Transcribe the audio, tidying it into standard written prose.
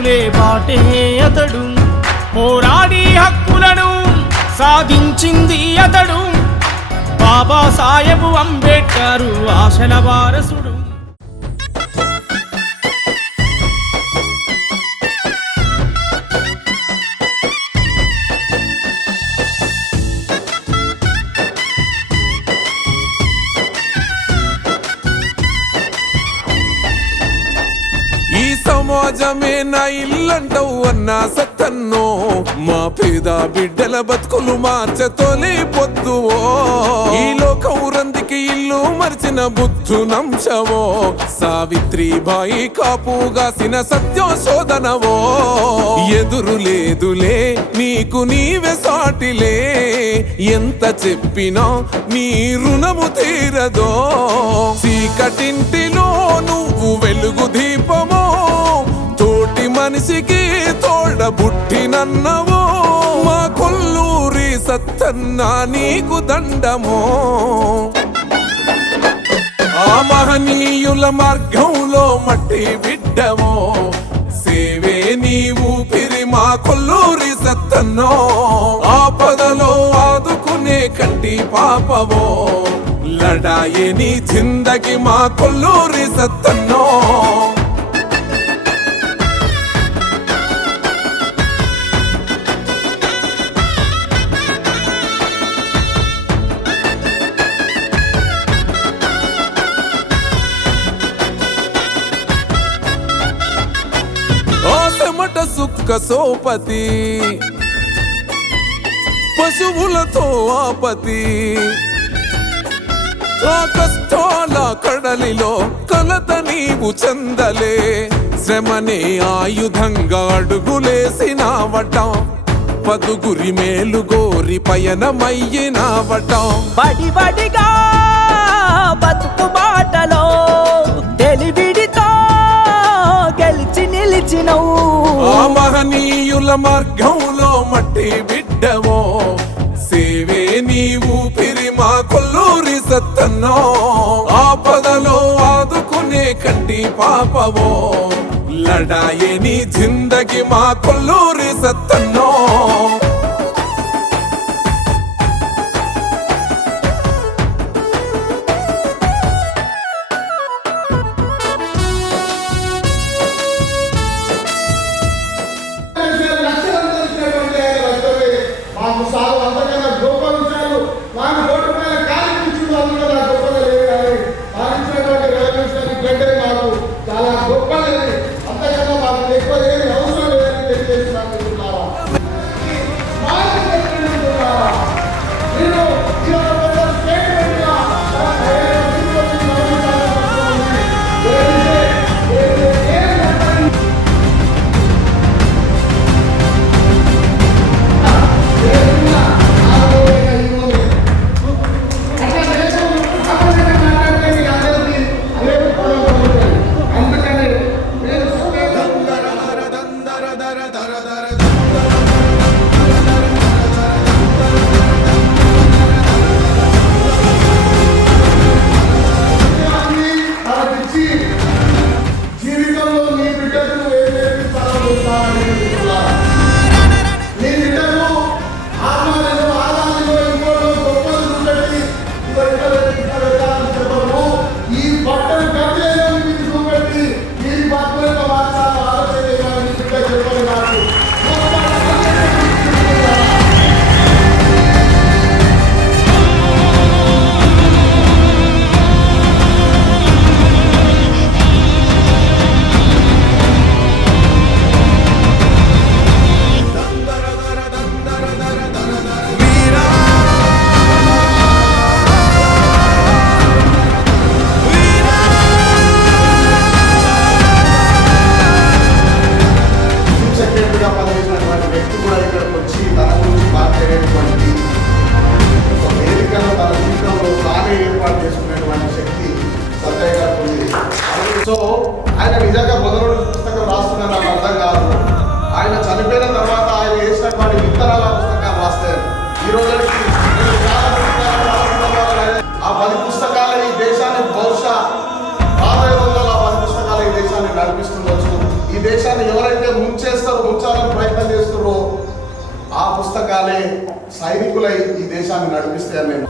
బతుకులే బాటే అతడు, పోరాడి హక్కులను సాధించింది అతడు. బాబాసాహెబ్ అంబేద్కర్ ఆశల వారసుడు. సమాజమే నా ఇల్లంటవు అన్నా సత్తన్నో, మా పేద బిడ్డల బతుకులు మార్చతోలే పొద్దువో. ఈ లోకం రందికి ఇల్లు మర్చిన బుద్ధునంశవో, సావిత్రిబాయి కాపుగాసిన సత్యోశోధనవో. ఎదురు లేదులే నీకు నీవే సాటిలే, ఎంత చెప్పినా నీ రుణము తీరదో. చీకటింటిలో నువ్వు వెలుగు దీపమో, తోటి మనిషికి తోడబుట్టినన్నవో. మా కొల్లూరి సత్తన్న నీకు దండమో. ఆ మహనీయుల మార్గంలో మట్టి బిడ్డమో, సేవే నీవు పిరి మా కొల్లూరి సత్తన్నో. ఆపదలో ఆదుకునే కంటి పాపవో, లడాయే నీ జిందగి మా కొల్లూరి సత్తన్నో. సుక్క సోపతి పశువులతో ఆపతి, ఆ కష్టాల కడలిలో కలత నీవు చందలే. శ్రమనే ఆయుధంగా అడుగులేసినావటం, పదుగురి మేలు గోరి పయనమయ్యినావటం. బడి బడిగా బతుకు బాటలో తెలివిడితో గెలిచి నిలిచినవు. ఆ మహనీయుల మార్గంలో మట్టి బిడ్డవో, సేవే నీవు పిరి మా కొల్లూరి సత్తన్నో. ఆపదలో ఆదుకునే కంటి పాపవో, లడాయే నీ జిందగి మా కొల్లూరి సత్తన్నో. సో ఆయన నిజంగా మొదలు పుస్తకం రాస్తున్నారు నాకు అర్థం కాదు. ఆయన చనిపోయిన తర్వాత ఆయన వేసినటువంటి విత్తనాల పుస్తకాలు రాస్తారు. ఈ రోజు ఆ 10 పుస్తకాలు ఈ దేశాన్ని బహుశా 10 పుస్తకాలు ఈ దేశాన్ని నడిపిస్తుండొచ్చు. ఈ దేశాన్ని ఎవరైతే దేశాన్ని నడిపిస్తే అని నేను